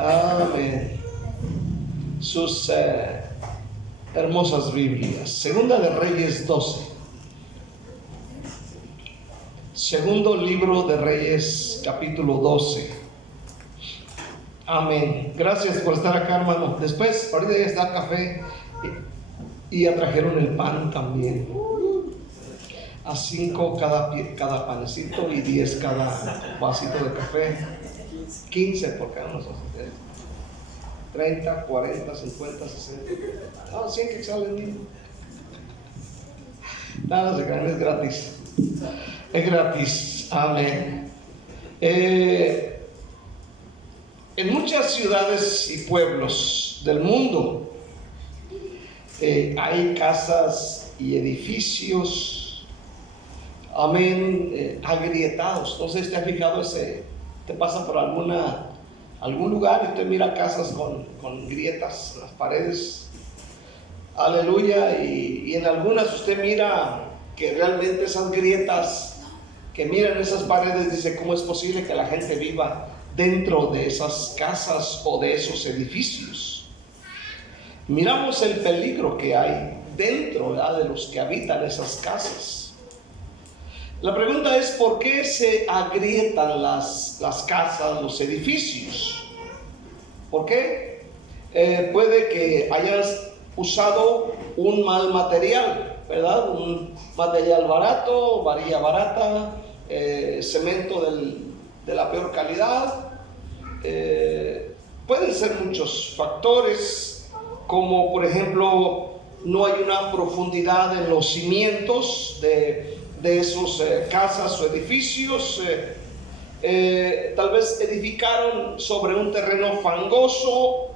Amén. Sus hermosas Biblias. Segunda de Reyes 12. Segundo libro de Reyes, capítulo 12. Amén. Gracias por estar acá, hermano. Después, ahorita ya está el café y ya trajeron el pan también. A 5 cada panecito y 10 cada vasito de café. 15 por cada uno. 30, 40, 50, 60. 100 que salen. Nada se crean, es gratis. Es gratis. Amén. En muchas ciudades y pueblos del mundo hay casas y edificios, amén, agrietados. Entonces, ¿te has fijado te pasa por algún lugar y te mira casas con grietas en las paredes? Aleluya. Y en algunas usted mira que realmente esas grietas que miran esas paredes, dice, ¿cómo es posible que la gente viva dentro de esas casas o de esos edificios? Miramos el peligro que hay dentro, ¿verdad?, de los que habitan esas casas. La pregunta es, ¿por qué se agrietan las casas, los edificios? ¿Por qué? Puede que hayas usado un mal material, ¿verdad? Un material barato, varilla barata, cemento de la peor calidad. Pueden ser muchos factores, como por ejemplo no hay una profundidad en los cimientos de esos casas o edificios. Tal vez edificaron sobre un terreno fangoso.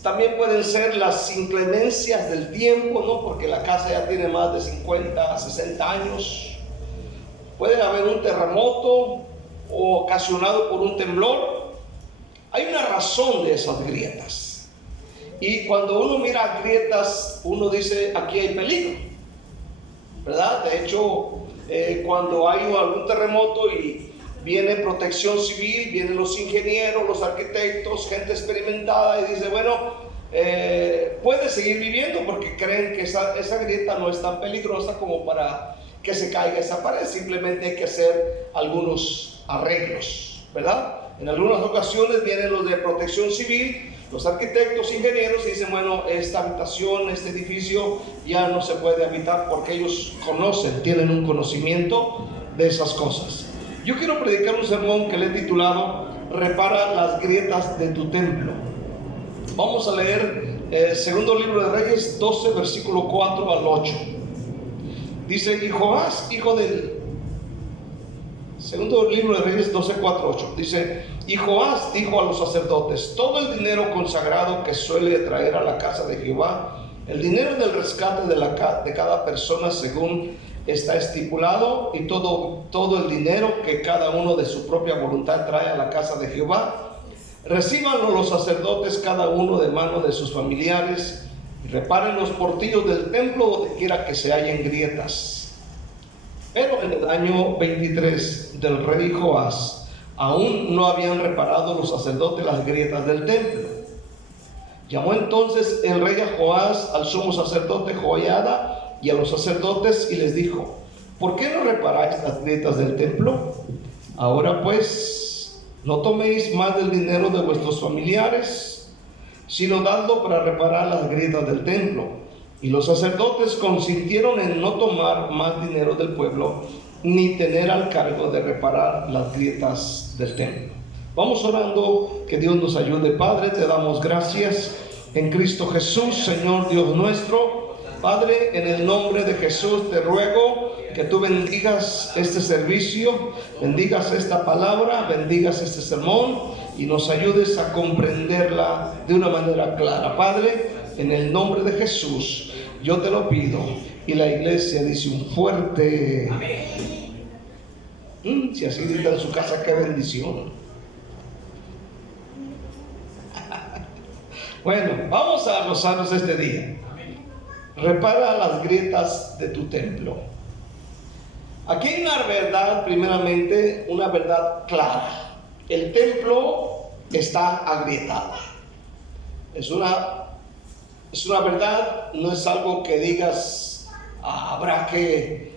También pueden ser las inclemencias del tiempo, ¿no? Porque la casa ya tiene más de 50, 60 años. Puede haber un terremoto o ocasionado por un temblor. Hay una razón de esas grietas. Y cuando uno mira grietas, uno dice, aquí hay peligro, ¿verdad? De hecho, cuando hay algún terremoto y viene protección civil, vienen los ingenieros, los arquitectos, gente experimentada, y dice, bueno, puede seguir viviendo porque creen que esa grieta no es tan peligrosa como para que se caiga esa pared. Simplemente hay que hacer algunos arreglos, ¿verdad? En algunas ocasiones vienen los de protección civil, los arquitectos, ingenieros, y dicen, bueno, esta habitación, este edificio ya no se puede habitar, porque ellos tienen un conocimiento de esas cosas. Yo quiero predicar un sermón que le he titulado Repara las grietas de tu templo. Vamos a leer segundo libro de Reyes 12, versículo 4 al 8. Dice, y Joás, hijo del... Segundo libro de Reyes 12, 4, 8. Dice, y Joás dijo a los sacerdotes, todo el dinero consagrado que suele traer a la casa de Jehová, el dinero del rescate de cada persona según está estipulado, y todo el dinero que cada uno de su propia voluntad trae a la casa de Jehová, recíbanlo los sacerdotes cada uno de mano de sus familiares, y reparen los portillos del templo donde quiera que se hallen grietas. Pero en el año 23 del rey Joás, aún no habían reparado los sacerdotes las grietas del templo. Llamó entonces el rey a Joás, al sumo sacerdote Joiada, y a los sacerdotes, y les dijo, ¿por qué no reparáis las grietas del templo? Ahora pues, no toméis más del dinero de vuestros familiares, sino dadlo para reparar las grietas del templo. Y los sacerdotes consintieron en no tomar más dinero del pueblo, ni tener al cargo de reparar las grietas del templo. Vamos orando, que Dios nos ayude. Padre, te damos gracias en Cristo Jesús, Señor Dios nuestro. Padre, en el nombre de Jesús te ruego que tú bendigas este servicio, bendigas esta palabra, bendigas este sermón y nos ayudes a comprenderla de una manera clara. Padre, en el nombre de Jesús yo te lo pido. Y la iglesia dice un fuerte amén. Si así grita en su casa, qué bendición. Bueno, vamos a gozarnos este día. Repara las grietas de tu templo. Aquí hay una verdad, primeramente, una verdad clara. El templo está agrietada. Es una verdad, no es algo que digas, habrá que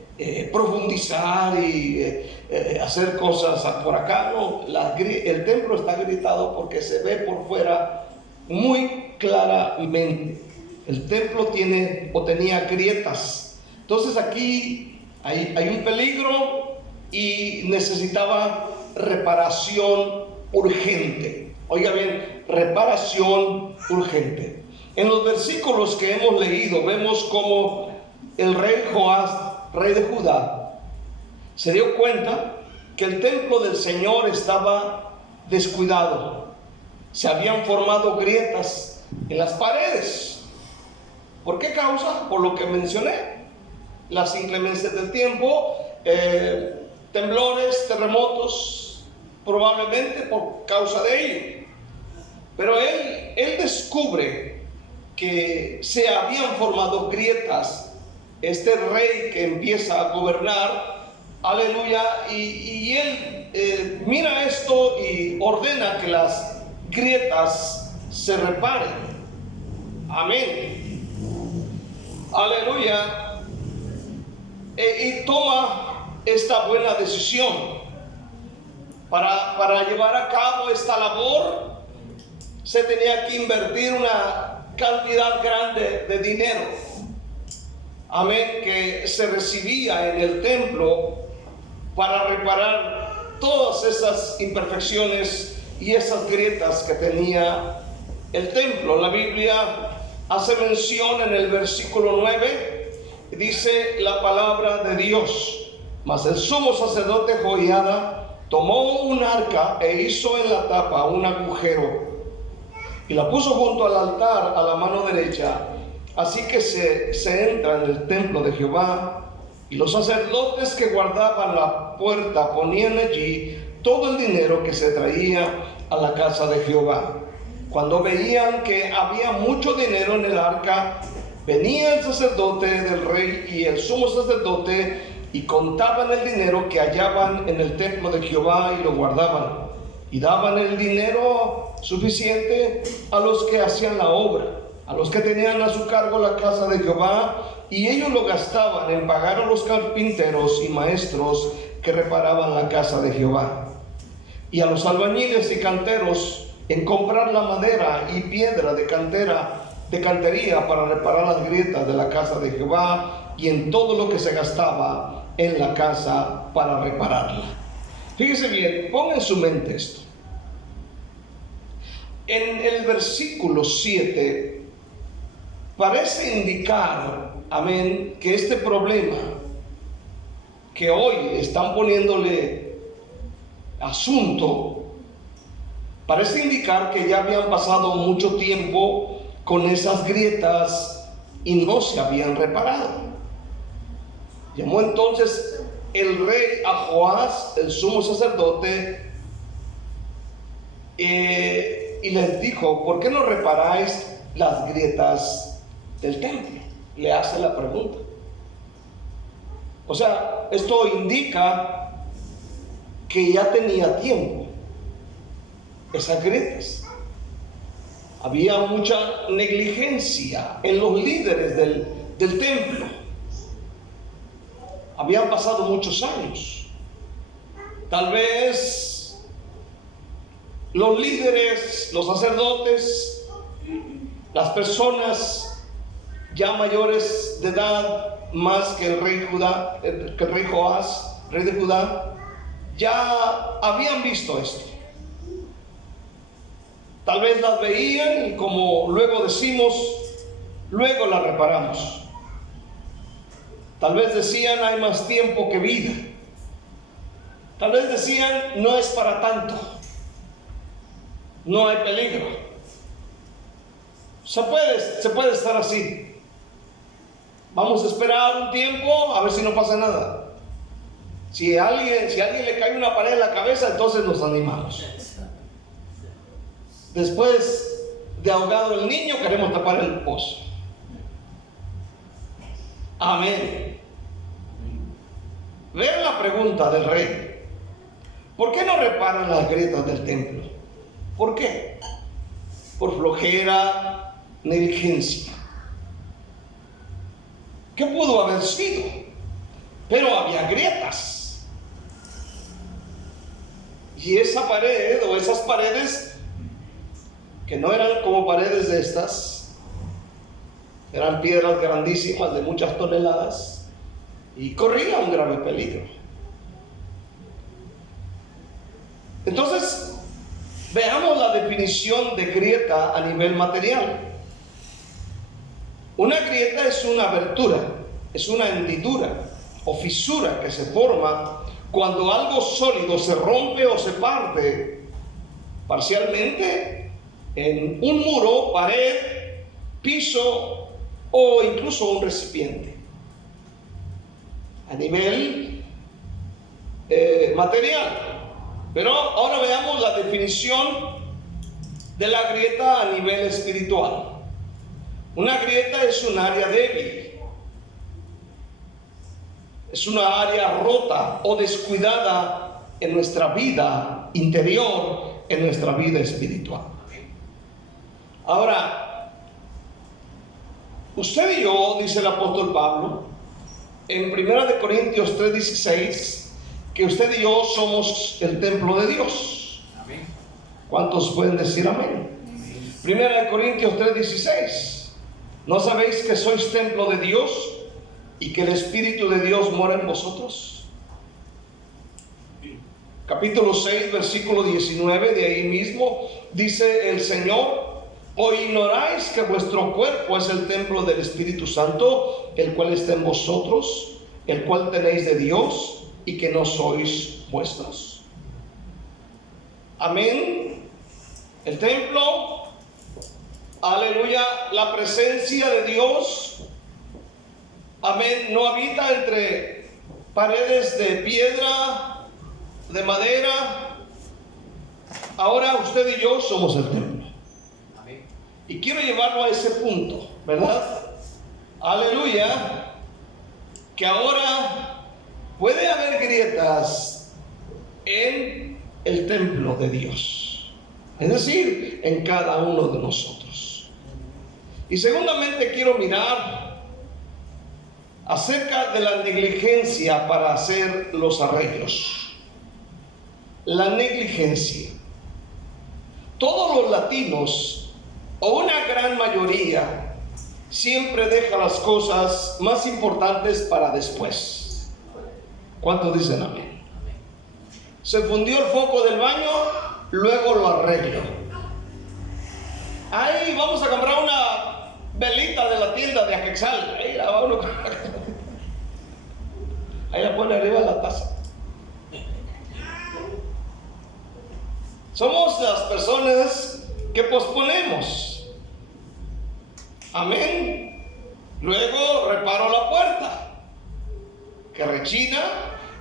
profundizar y hacer cosas por acá. No, el templo está agrietado porque se ve por fuera muy claramente. El templo tiene o tenía grietas. Entonces aquí hay un peligro y necesitaba reparación urgente. Oiga bien, reparación urgente. En los versículos que hemos leído vemos como el rey Joás, rey de Judá, se dio cuenta que el templo del Señor estaba descuidado. Se habían formado grietas en las paredes. ¿Por qué causa? Por lo que mencioné: las inclemencias del tiempo, temblores, terremotos, probablemente por causa de ello. Pero él descubre que se habían formado grietas. Este rey que empieza a gobernar, aleluya, y él mira esto y ordena que las grietas se reparen. Amén, aleluya. Y toma esta buena decisión. Para llevar a cabo esta labor se tenía que invertir una cantidad grande de dinero, amén, que se recibía en el templo para reparar todas esas imperfecciones y esas grietas que tenía el templo. La Biblia hace mención en el versículo 9, dice la palabra de Dios: mas el sumo sacerdote Joiada tomó un arca e hizo en la tapa un agujero y la puso junto al altar a la mano derecha. Así que se entra en el templo de Jehová, y los sacerdotes que guardaban la puerta ponían allí todo el dinero que se traía a la casa de Jehová. Cuando veían que había mucho dinero en el arca, venía el sacerdote del rey y el sumo sacerdote y contaban el dinero que hallaban en el templo de Jehová y lo guardaban, y daban el dinero suficiente a los que hacían la obra, a los que tenían a su cargo la casa de Jehová, y ellos lo gastaban en pagar a los carpinteros y maestros que reparaban la casa de Jehová, y a los albañiles y canteros en comprar la madera y piedra de cantería para reparar las grietas de la casa de Jehová, y en todo lo que se gastaba en la casa para repararla. Fíjese bien, ponga en su mente esto. En el versículo 7 parece indicar, amén, que este problema que hoy están poniéndole asunto, parece indicar que ya habían pasado mucho tiempo con esas grietas y no se habían reparado. Llamó entonces el rey a Joás, el sumo sacerdote, y les dijo: ¿por qué no reparáis las grietas del templo? Le hace la pregunta. O sea, esto indica que ya tenía tiempo esas grietas. Había mucha negligencia en los líderes del templo. Habían pasado muchos años. Tal vez los líderes, los sacerdotes, las personas ya mayores de edad, más que el rey Joás, rey de Judá, ya habían visto esto. Tal vez las veían y, como luego decimos, luego las reparamos. Tal vez decían: hay más tiempo que vida. Tal vez decían: no es para tanto, no hay peligro. Se puede estar así. Vamos a esperar un tiempo a ver si no pasa nada. Si a alguien le cae una pared en la cabeza, entonces nos animamos. Después de ahogado el niño, queremos tapar el pozo. Amén. Vean la pregunta del rey: ¿por qué no reparan las grietas del templo? ¿Por qué? Por flojera, negligencia. ¿Qué pudo haber sido? Pero había grietas. Y esa pared o esas paredes, que no eran como paredes de estas, eran piedras grandísimas de muchas toneladas y corría un grave peligro. Entonces, veamos la definición de grieta a nivel material. Una grieta es una abertura, es una hendidura o fisura que se forma cuando algo sólido se rompe o se parte parcialmente en un muro, pared, piso o incluso un recipiente. A nivel material. Pero ahora veamos la definición de la grieta a nivel espiritual. Una grieta es un área débil, es una área rota o descuidada en nuestra vida interior, en nuestra vida espiritual. Ahora, usted y yo, dice el apóstol Pablo, en 1 Corintios 3:16, que usted y yo somos el templo de Dios. Amén. ¿Cuántos pueden decir amén? 1 Corintios 3:16. ¿No sabéis que sois templo de Dios y que el Espíritu de Dios mora en vosotros? Capítulo 6, versículo 19, de ahí mismo, dice el Señor: ¿o ignoráis que vuestro cuerpo es el templo del Espíritu Santo, el cual está en vosotros, el cual tenéis de Dios, y que no sois vuestros? Amén. El templo, aleluya, la presencia de Dios, amén, no habita entre paredes de piedra, de madera. Ahora usted y yo somos el templo. Amén. Y quiero llevarlo a ese punto, ¿verdad? Aleluya. Que ahora puede haber grietas en el templo de Dios, es decir, en cada uno de nosotros. Y segundamente quiero mirar acerca de la negligencia para hacer los arreglos. La negligencia. Todos los latinos, o una gran mayoría, siempre deja las cosas más importantes para después. ¿Cuántos dicen amén? Se fundió el foco del baño, luego lo arreglo. Ahí vamos a comprar una velita de la tienda de Aquexal. Ahí la pone arriba de la taza. Somos las personas que posponemos. Amén. Luego reparo la puerta, que rechina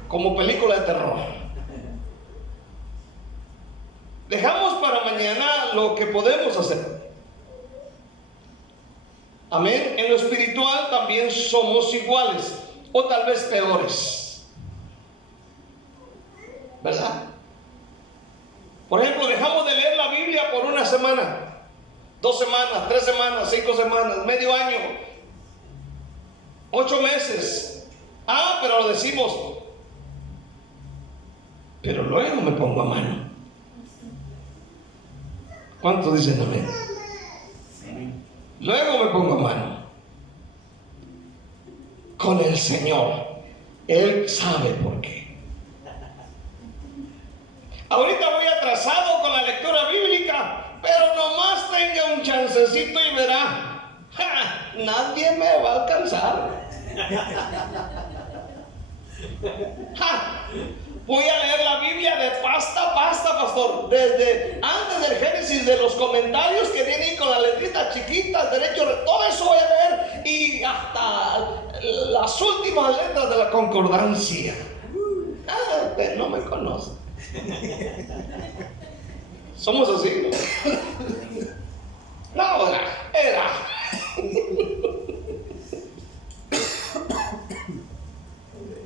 como película de terror. Dejamos para mañana lo que podemos hacer. Amén. En lo espiritual también somos iguales, o tal vez peores, ¿verdad? Por ejemplo, dejamos de leer la Biblia por una semana, 2 semanas, 3 semanas, 5 semanas, medio año, 8 meses. Pero lo decimos, pero luego me pongo a mano. ¿Cuántos dicen amén? Luego me pongo a mano con el Señor. Él sabe por qué. Ahorita voy atrasado con la lectura bíblica, pero nomás tenga un chancecito y verá, nadie me va a alcanzar. Voy a leer la Biblia de pasta a pasta, pastor. Desde antes del Génesis, de los comentarios que vienen con las letritas chiquitas, derecho, todo eso voy a leer, y hasta las últimas letras de la concordancia. Usted no me conoce. Somos así, ¿no? No, era.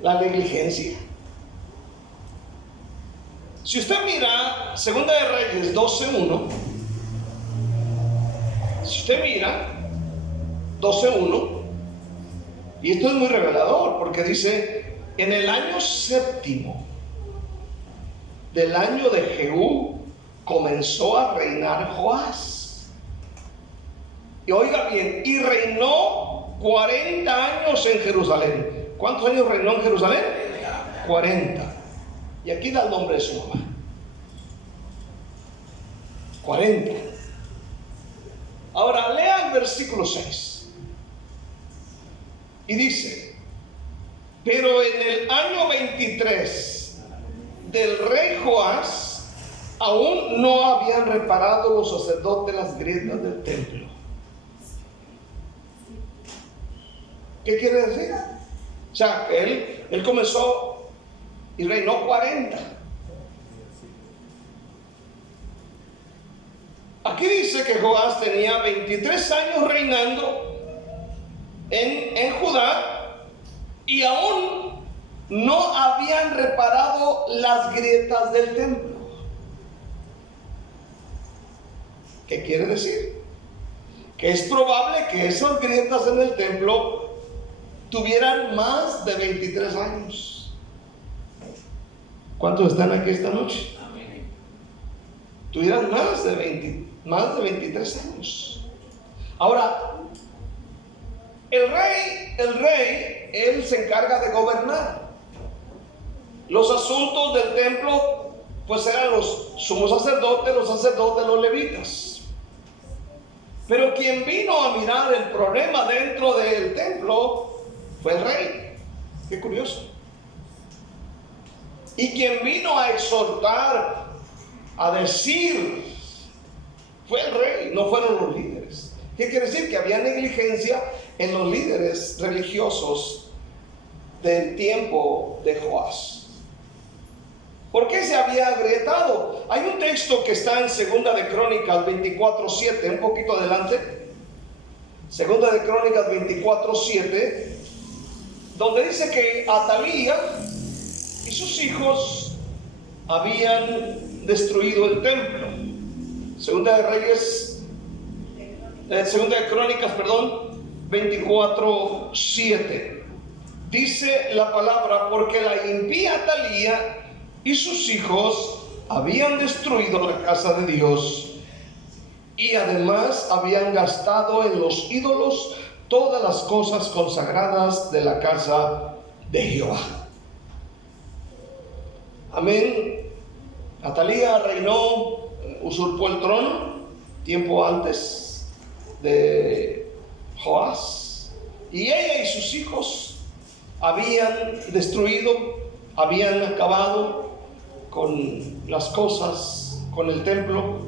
La negligencia. Si usted mira 2 Segunda de Reyes 12:1. Si usted mira 12:1, y esto es muy revelador porque dice: en el año séptimo del año de Jehú comenzó a reinar Joás. Y oiga bien, y reinó 40 años en Jerusalén. ¿Cuántos años reinó en Jerusalén? 40. Y aquí da el nombre de su mamá. 40. Ahora lea el versículo 6. Y dice: pero en el año 23 del rey Joás, aún no habían reparado los sacerdotes las grietas del templo. ¿Qué quiere decir? O sea, que él comenzó y reinó 40. Aquí dice que Joás tenía 23 años reinando en Judá, y aún no habían reparado las grietas del templo. ¿Qué quiere decir? Que es probable que esas grietas en el templo tuvieran más de 23 años. ¿Cuántos están aquí esta noche? Tuvieran más de 23 años. Ahora, el rey, él se encarga de gobernar. Los asuntos del templo, pues eran los sumos sacerdotes, los levitas. Pero quien vino a mirar el problema dentro del templo fue el rey. Qué curioso. Y quien vino a exhortar, a decir, fue el rey, no fueron los líderes. ¿Qué quiere decir? Que había negligencia en los líderes religiosos del tiempo de Joás. ¿Por qué se había agrietado? Hay un texto que está en Segunda de Crónicas 24:7, un poquito adelante. Segunda de Crónicas 24:7, donde dice que Atalía y sus hijos habían destruido el templo. Segunda de Crónicas, 24:7. Dice la palabra: porque la impía Atalía y sus hijos habían destruido la casa de Dios, y además habían gastado en los ídolos todas las cosas consagradas de la casa de Jehová. Amén. Atalía reinó, usurpó el trono tiempo antes de Joás, y ella y sus hijos habían destruido, habían acabado con las cosas, con el templo.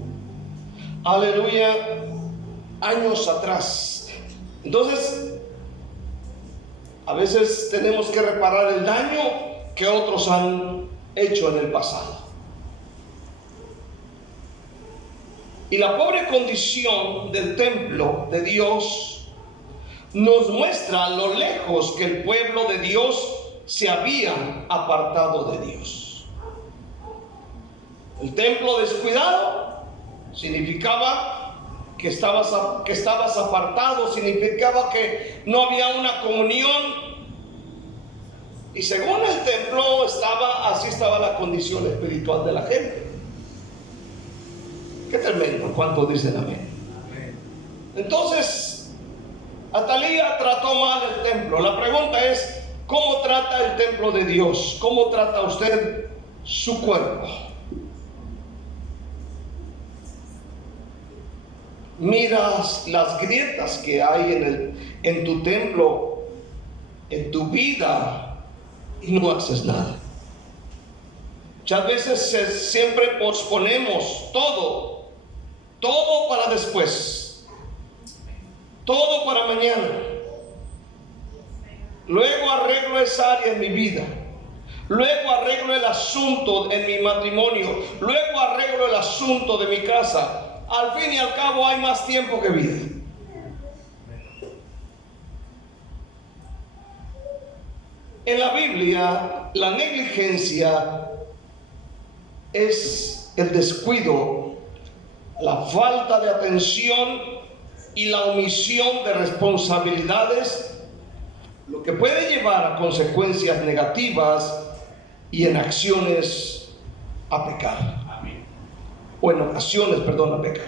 Aleluya, años atrás. Entonces, a veces tenemos que reparar el daño que otros han hecho en el pasado. Y la pobre condición del templo de Dios nos muestra lo lejos que el pueblo de Dios se había apartado de Dios. El templo descuidado significaba que estabas apartado, significaba que no había una comunión. Y según el templo así estaba la condición espiritual de la gente. Qué tremendo. ¿Cuántos dicen amén? Entonces, Atalía trató mal el templo. La pregunta es: ¿cómo trata el templo de Dios? ¿Cómo trata usted su cuerpo? Miras las grietas que hay en tu templo, en tu vida, y no haces nada. Muchas veces siempre posponemos todo para después, todo para mañana. Luego arreglo esa área en mi vida, luego arreglo el asunto en mi matrimonio, luego arreglo el asunto de mi casa. Al fin y al cabo hay más tiempo que vida. En la Biblia, la negligencia es el descuido, la falta de atención y la omisión de responsabilidades, lo que puede llevar a consecuencias negativas y en acciones a pecar. O en ocasiones, perdón, a pecar.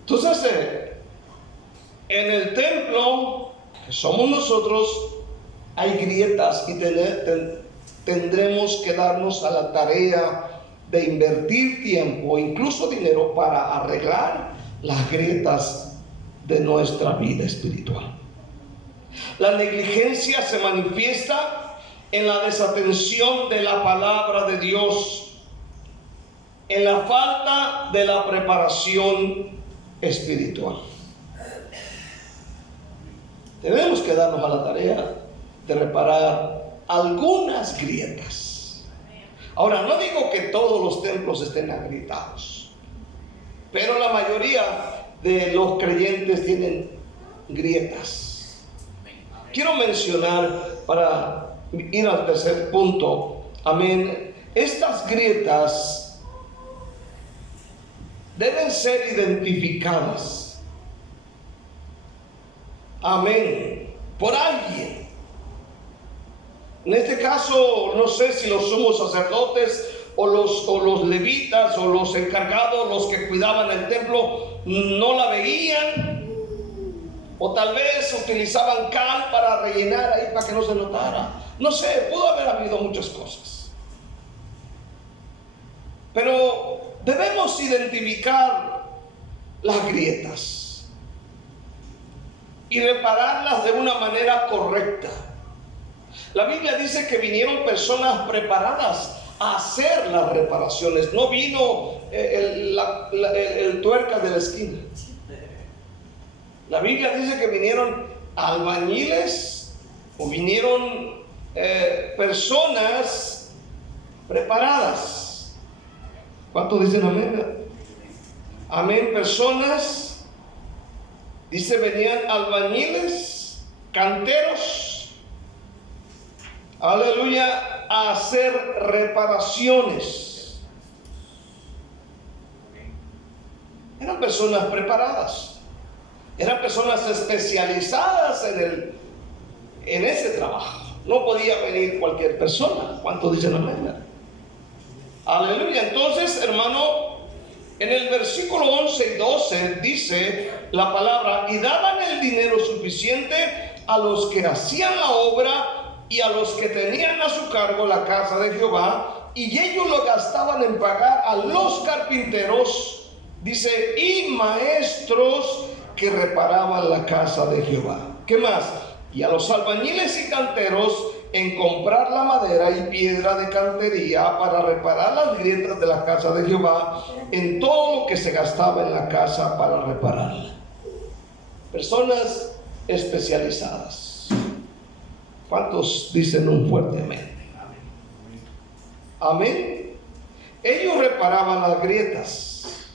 Entonces, en el templo, que somos nosotros, hay grietas y tendremos que darnos a la tarea de invertir tiempo, incluso dinero, para arreglar las grietas de nuestra vida espiritual. La negligencia se manifiesta en la desatención de la palabra de Dios, en la falta de la preparación espiritual. Tenemos que darnos a la tarea de reparar algunas grietas. Ahora, no digo que todos los templos estén agrietados, pero la mayoría de los creyentes tienen grietas. Quiero mencionar, para ir al tercer punto, amén, estas grietas deben ser identificadas, amén, por alguien. En este caso, no sé si los sumos sacerdotes o los levitas o los encargados, los que cuidaban el templo, no la veían, o tal vez utilizaban cal para rellenar ahí para que no se notara. No sé, pudo haber habido muchas cosas, pero debemos identificar las grietas y repararlas de una manera correcta. La Biblia dice que vinieron personas preparadas a hacer las reparaciones. No vino el tuerca de la esquina. La Biblia dice que vinieron albañiles o vinieron personas preparadas. ¿Cuántos dicen amén? Amén. Personas, dice, venían albañiles, canteros, aleluya, a hacer reparaciones. Eran personas preparadas, eran personas especializadas en ese trabajo. No podía venir cualquier persona. ¿Cuántos dicen amén? Aleluya. Entonces, hermano, en el versículo 11 y 12 dice la palabra: y daban el dinero suficiente a los que hacían la obra y a los que tenían a su cargo la casa de Jehová, y ellos lo gastaban en pagar a los carpinteros, dice, y maestros que reparaban la casa de Jehová. ¿Qué más? Y a los albañiles y canteros en comprar la madera y piedra de cantería para reparar las grietas de la casa de Jehová, en todo lo que se gastaba en la casa para repararla. Personas especializadas. ¿Cuántos dicen un fuerte amén? Amén. Ellos reparaban las grietas.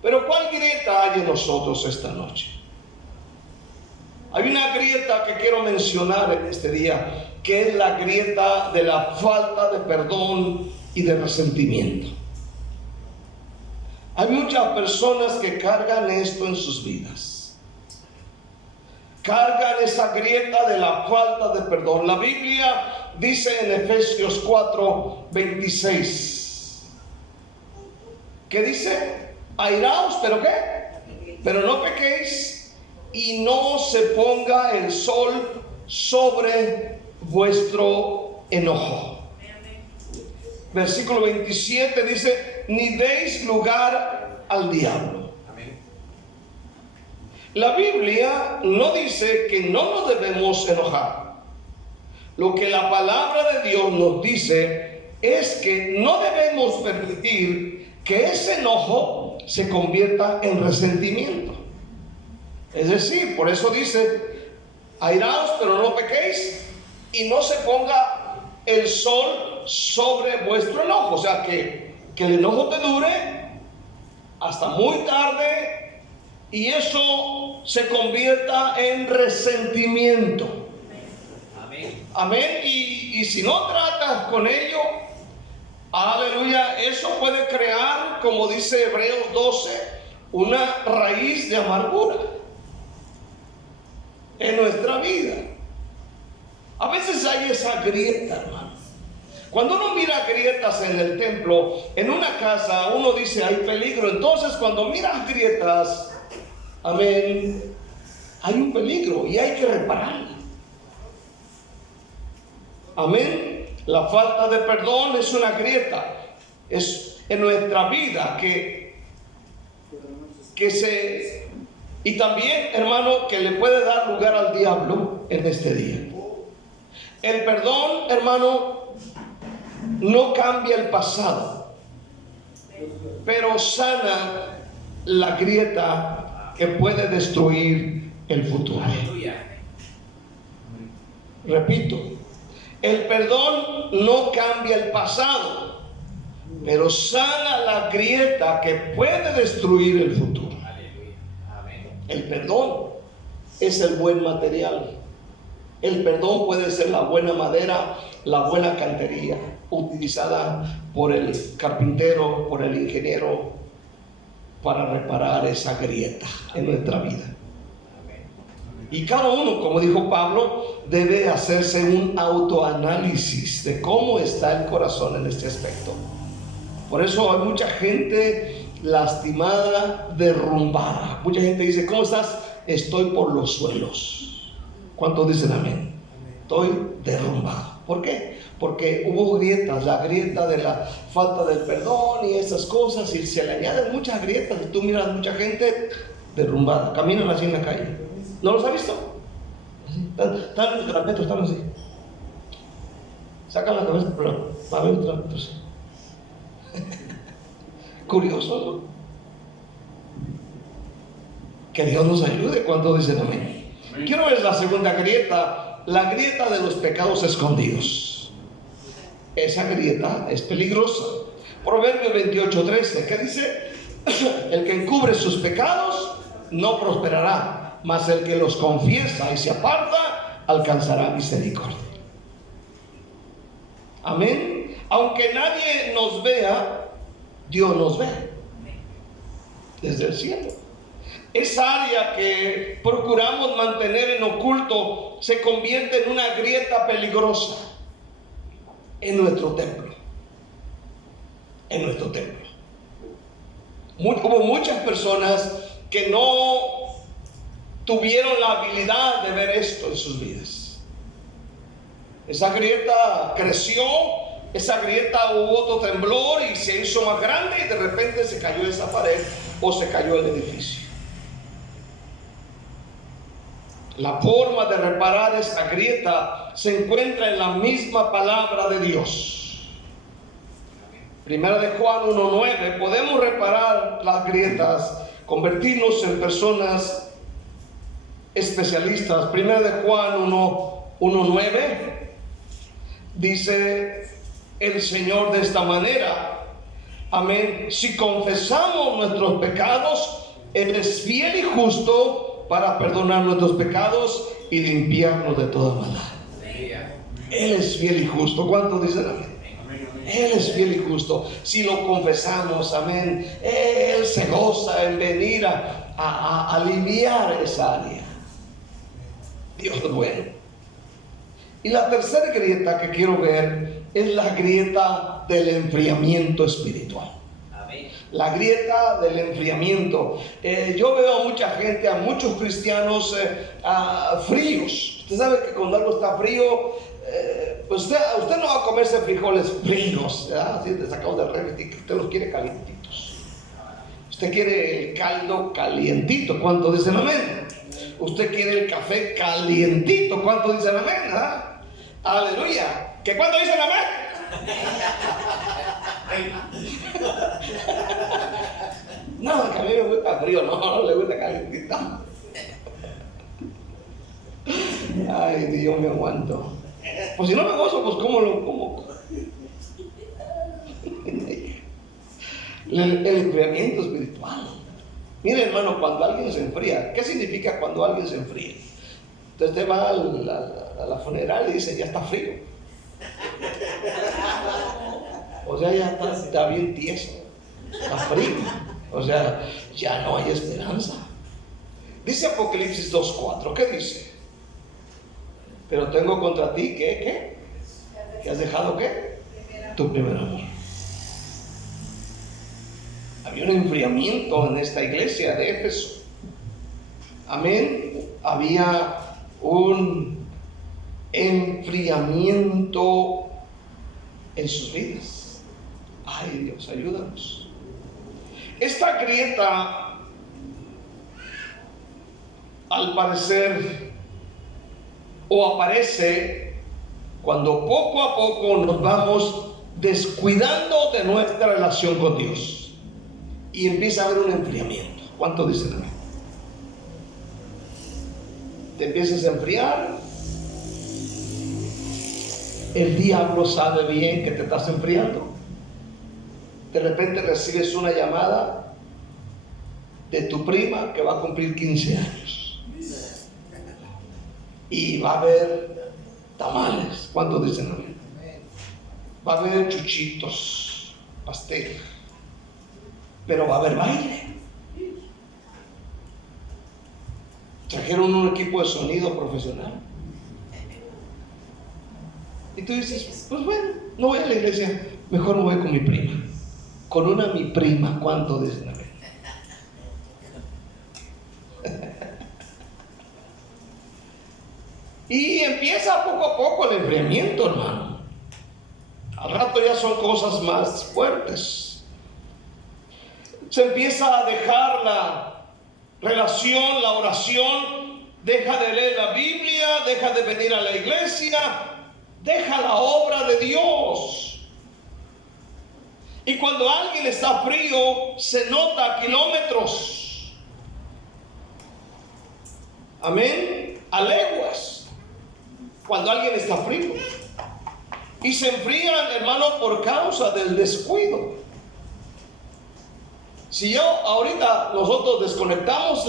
Pero ¿cuál grieta hay en nosotros esta noche? Hay una grieta que quiero mencionar en este día, que es la grieta de la falta de perdón y de resentimiento. Hay muchas personas que cargan esto en sus vidas. Cargan esa grieta de la falta de perdón. La Biblia dice en Efesios 4:26, ¿qué dice? Airaos, ¿pero qué? Pero no pequéis, y no se ponga el sol sobre vuestro enojo. Versículo 27 dice: ni deis lugar al diablo. La Biblia no dice que no nos debemos enojar. Lo que la palabra de Dios nos dice es que no debemos permitir que ese enojo se convierta en resentimiento. Es decir, por eso dice: airaos, pero no pequéis, y no se ponga el sol sobre vuestro enojo. O sea, que el enojo te dure hasta muy tarde y eso se convierta en resentimiento. Amén. Amén. Y si no tratas con ello, aleluya, eso puede crear, como dice Hebreos 12, una raíz de amargura en nuestra vida. A veces hay esa grieta, hermano. Cuando uno mira grietas en el templo, en una casa, uno dice hay peligro. Entonces cuando miras grietas, amén, hay un peligro y hay que repararla. Amén. La falta de perdón es una grieta. Es en nuestra vida y también, hermano, que le puede dar lugar al diablo en este día. El perdón, hermano, no cambia el pasado, pero sana la grieta que puede destruir el futuro. Repito, el perdón no cambia el pasado, pero sana la grieta que puede destruir el futuro. El perdón es el buen material. El perdón puede ser la buena madera, la buena cantería utilizada por el carpintero, por el ingeniero, para reparar esa grieta en nuestra vida. Y cada uno, como dijo Pablo, debe hacerse un autoanálisis de cómo está el corazón en este aspecto. Por eso hay mucha gente lastimada, derrumbada. Mucha gente dice, ¿cómo estás? Estoy por los suelos. ¿Cuántos dicen amén? Estoy derrumbado. ¿Por qué? Porque hubo grietas, la grieta de la falta del perdón y esas cosas, y se le añaden muchas grietas. Y tú miras mucha gente derrumbada, caminan así en la calle. ¿No los has visto? Están en los trapetos, están así. Sacan la cabeza, pero va a haber trapetos. Curioso, ¿no? Que Dios nos ayude. ¿Cuánto dicen amén? Quiero ver la segunda grieta, la grieta de los pecados escondidos. Esa grieta es peligrosa. Proverbio 28:13, ¿qué dice? El que encubre sus pecados no prosperará, mas el que los confiesa y se aparta alcanzará misericordia. Amén. Aunque nadie nos vea, Dios nos ve desde el cielo. Esa área que procuramos mantener en oculto se convierte en una grieta peligrosa en nuestro templo. En nuestro templo. Hubo muchas personas que no tuvieron la habilidad de ver esto en sus vidas. Esa grieta creció. Esa grieta, hubo otro temblor y se hizo más grande y de repente se cayó esa pared o se cayó el edificio. La forma de reparar esa grieta se encuentra en la misma palabra de Dios. Primera de Juan 1:9. Podemos reparar las grietas, convertirnos en personas especialistas. Primera de Juan 1:9 dice el Señor de esta manera, amén: si confesamos nuestros pecados, Él es fiel y justo para perdonar nuestros pecados y limpiarnos de toda maldad. Él es fiel y justo. ¿Cuántos dicen amén? Él es fiel y justo. Si lo confesamos, amén, Él se goza en venir a aliviar esa área. Dios es bueno. Y la tercera grieta que quiero ver es la grieta del enfriamiento espiritual. La grieta del enfriamiento. Yo veo a mucha gente, a muchos cristianos fríos. Usted sabe que cuando algo está frío, pues usted no va a comerse frijoles fríos, así de sacados del refri, que usted los quiere calientitos. Usted quiere el caldo calientito. ¿Cuántos dicen amén? Usted quiere el café calientito. ¿Cuántos dicen amén? Aleluya. ¿Que cuántos dicen amén? No, que a mí me gusta frío, no le gusta calientito. Ay, Dios, me aguanto. Pues si no me gozo, pues ¿cómo lo como? El enfriamiento espiritual. Mire, hermano, cuando alguien se enfría, ¿qué significa cuando alguien se enfría? Entonces te va a la funeraria y dicen, ya está frío. O sea, ya está bien tieso, está frío. O sea, ya no hay esperanza. Dice Apocalipsis 2:4, ¿qué dice? Pero tengo contra ti, ¿qué? ¿Que has dejado qué? Tu primer amor. Había un enfriamiento en esta iglesia de Éfeso. Amén. Había un enfriamiento en sus vidas. Ay, Dios, ayúdanos. Esta grieta, al parecer, o aparece cuando poco a poco nos vamos descuidando de nuestra relación con Dios y empieza a haber un enfriamiento. ¿Cuánto dicen amén? Te empiezas a enfriar. El diablo sabe bien que te estás enfriando. De repente recibes una llamada de tu prima que va a cumplir 15 años y va a haber tamales. ¿Cuántos dicen amén? Va a haber chuchitos, pastel, pero va a haber baile. Trajeron un equipo de sonido profesional y tú dices, pues bueno, no voy a la iglesia, mejor me voy con mi prima. Con mi prima, ¿cuánto dicen amén? Y empieza poco a poco el enfriamiento, hermano. Al rato ya son cosas más fuertes. Se empieza a dejar la relación, la oración, deja de leer la Biblia, deja de venir a la iglesia, deja la obra de Dios. Y cuando alguien está frío, se nota a kilómetros. Amén. A leguas. Cuando alguien está frío. Y se enfrían, hermano, por causa del descuido. Si ahorita nosotros desconectamos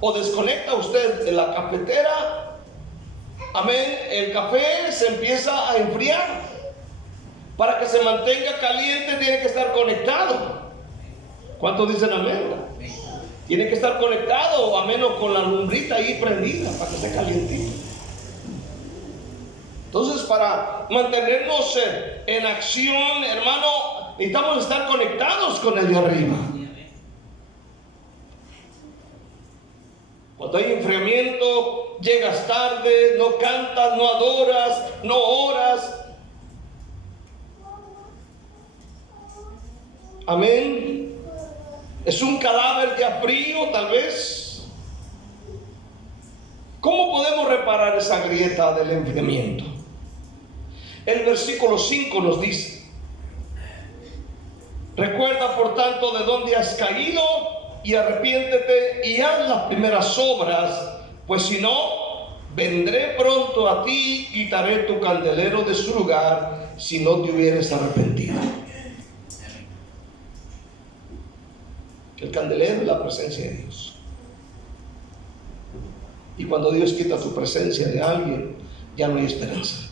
o desconecta usted de la cafetera, amén, el café se empieza a enfriar. Para que se mantenga caliente tiene que estar conectado. ¿Cuántos dicen amén? Tiene que estar conectado, a menos con la lumbrita ahí prendida para que esté calientito. Entonces, para mantenernos en acción, hermano, necesitamos estar conectados con el de arriba. Cuando hay enfriamiento, llegas tarde, no cantas, no adoras, no oras. Amén. Es un cadáver ya frío, tal vez. ¿Cómo podemos reparar esa grieta del enfriamiento? El versículo 5 nos dice: recuerda por tanto de dónde has caído y arrepiéntete y haz las primeras obras, pues si no, vendré pronto a ti y quitaré tu candelero de su lugar si no te hubieres arrepentido. El candelero es la presencia de Dios. Y cuando Dios quita tu presencia de alguien, ya no hay esperanza.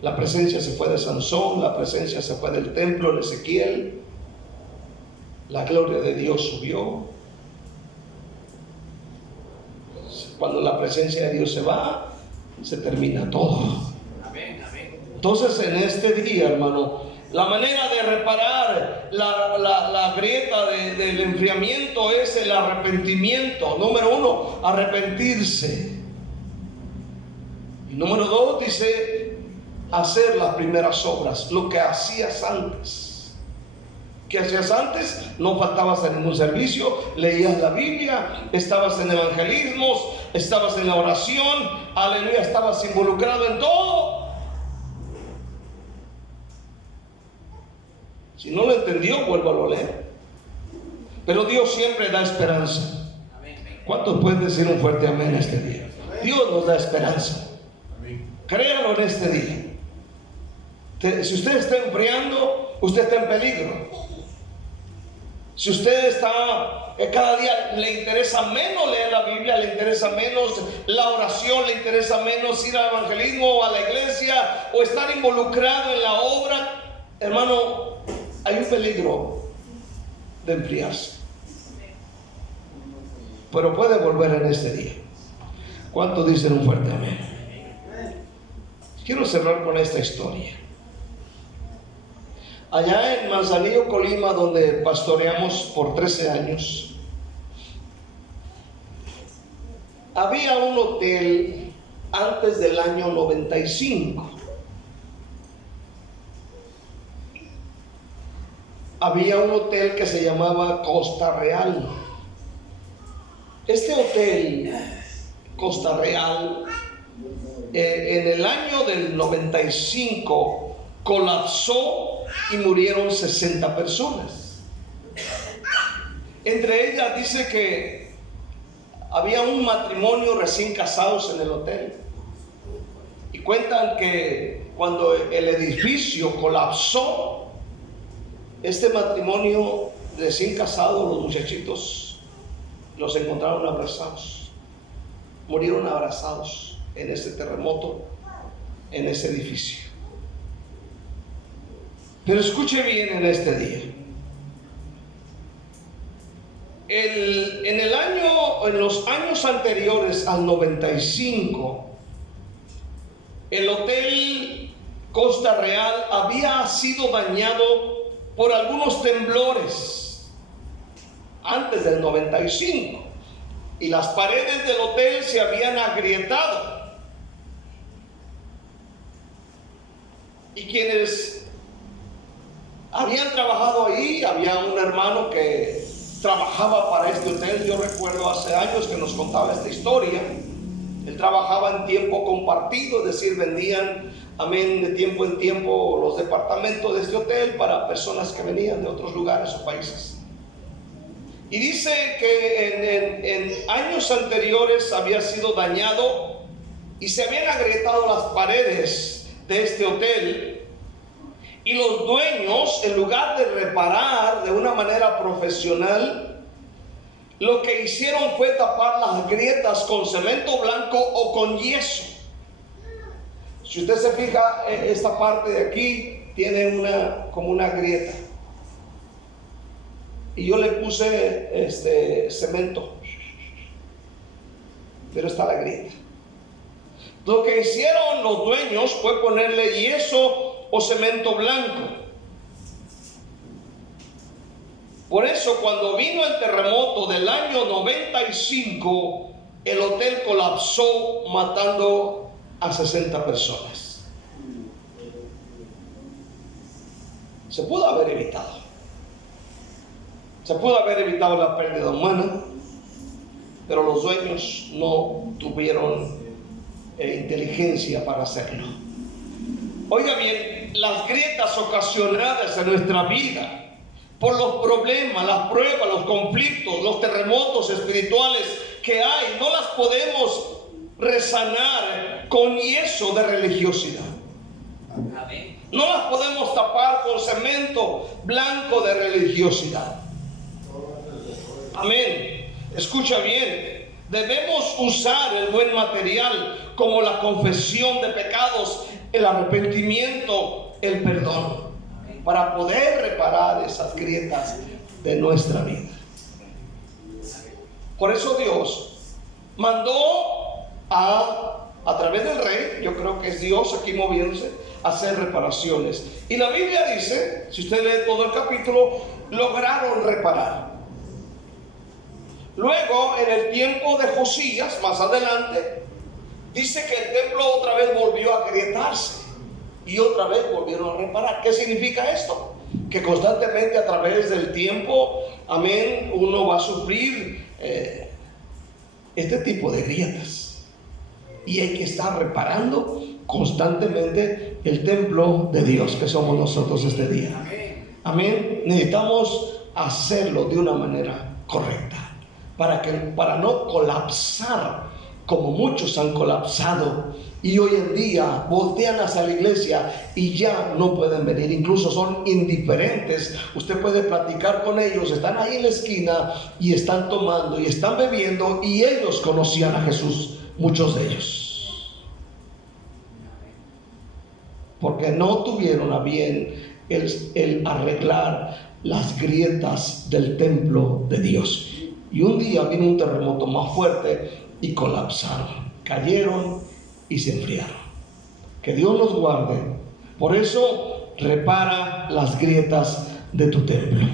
La presencia se fue de Sansón, la presencia se fue del templo de Ezequiel, la gloria de Dios subió. Cuando la presencia de Dios se va, se termina todo. Entonces, en este día, hermano, la manera de reparar la grieta del enfriamiento es el arrepentimiento. Número 1, arrepentirse. Y número 2 dice, hacer las primeras obras, lo que hacías antes. ¿Qué hacías antes? No faltabas en ningún servicio, leías la Biblia, estabas en evangelismos, estabas en la oración, aleluya, estabas involucrado en todo. Si no lo entendió, vuélvalo a leer. Pero Dios siempre da esperanza. ¿Cuántos pueden decir un fuerte amén este día? Dios nos da esperanza. Créanlo en este día. Si usted está enfriando, usted está en peligro. Si usted está cada día le interesa menos leer la Biblia, le interesa menos la oración, le interesa menos ir al evangelismo o a la iglesia o estar involucrado en la obra. Hermano, hay un peligro de enfriarse, pero puede volver en este día. ¿Cuántos dicen un fuerte amén? Quiero cerrar con esta historia. Allá en Manzanillo, Colima, donde pastoreamos por 13 años, había un hotel antes del año 95. Había un hotel que se llamaba Costa Real. Este hotel, Costa Real, en el año del 95 colapsó y murieron 60 personas. Entre ellas dice que había un matrimonio recién casados en el hotel. Y cuentan que cuando el edificio colapsó, este matrimonio recién casado, los muchachitos, los encontraron abrazados. Murieron abrazados en ese terremoto, en ese edificio. Pero escuche bien en este día. En los años anteriores al 95, el hotel Costa Real había sido dañado por algunos temblores antes del 95, y las paredes del hotel se habían agrietado, y quienes habían trabajado ahí, había un hermano que trabajaba para este hotel. Yo recuerdo hace años que nos contaba esta historia. Él trabajaba en tiempo compartido, es decir, vendían, amén, de tiempo en tiempo los departamentos de este hotel para personas que venían de otros lugares o países. Y dice que en años anteriores había sido dañado y se habían agrietado las paredes de este hotel, y los dueños, en lugar de reparar de una manera profesional, lo que hicieron fue tapar las grietas con cemento blanco o con yeso. Si usted se fija, esta parte de aquí tiene como una grieta, y yo le puse cemento, pero está la grieta. Lo que hicieron los dueños fue ponerle yeso o cemento blanco. Por eso, cuando vino el terremoto del año 95, el hotel colapsó, matando a 60 personas. Se pudo haber evitado. Se pudo haber evitado la pérdida humana, pero los dueños no tuvieron inteligencia para hacerlo. Oiga bien, las grietas ocasionadas en nuestra vida por los problemas, las pruebas, los conflictos, los terremotos espirituales que hay, no las podemos resanar con yeso de religiosidad. No las podemos tapar con cemento blanco de religiosidad. Amén. Escucha bien. Debemos usar el buen material como la confesión de pecados, el arrepentimiento, el perdón, para poder reparar esas grietas de nuestra vida. Por eso Dios mandó a través del rey, yo creo que es Dios aquí moviéndose, a hacer reparaciones. Y la Biblia dice, si usted lee todo el capítulo, lograron reparar. Luego, en el tiempo de Josías, más adelante, dice que el templo otra vez volvió a agrietarse y otra vez volvieron a reparar. ¿Qué significa esto? Que constantemente a través del tiempo, amén, uno va a sufrir este tipo de grietas, y hay que estar reparando constantemente el templo de Dios que somos nosotros este día. Amén. Necesitamos hacerlo de una manera correcta para no colapsar como muchos han colapsado y hoy en día voltean hacia la iglesia y ya no pueden venir, incluso son indiferentes. Usted puede platicar con ellos, están ahí en la esquina y están tomando y están bebiendo, y ellos conocían a Jesús, muchos de ellos, porque no tuvieron a bien el arreglar las grietas del templo de Dios. Y un día vino un terremoto más fuerte y colapsaron, cayeron y se enfriaron. Que Dios los guarde. Por eso repara las grietas de tu templo,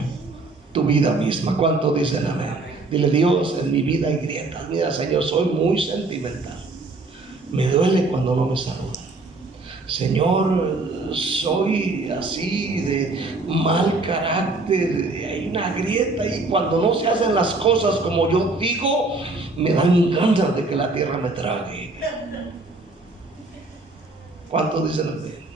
tu vida misma. ¿Cuánto dicen amén? Dile: Dios, en mi vida hay grietas. Mira, Señor, soy muy sentimental, me duele cuando no me saludan. Señor, soy así de mal carácter, hay una grieta, y cuando no se hacen las cosas como yo digo, me dan ganas de que la tierra me trague. ¿Cuántos dicen amén?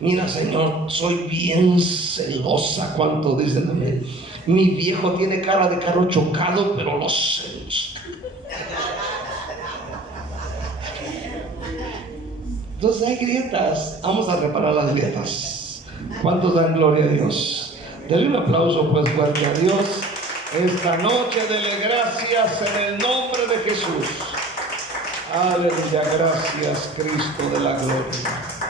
Mira, Señor, soy bien celosa. ¿Cuántos dicen amén? Mi viejo tiene cara de carro chocado, pero los celos. Entonces hay grietas, vamos a reparar las grietas. ¿Cuántos dan gloria a Dios? Denle un aplauso pues fuerte a Dios. Esta noche dele gracias en el nombre de Jesús. Aleluya, gracias Cristo de la gloria.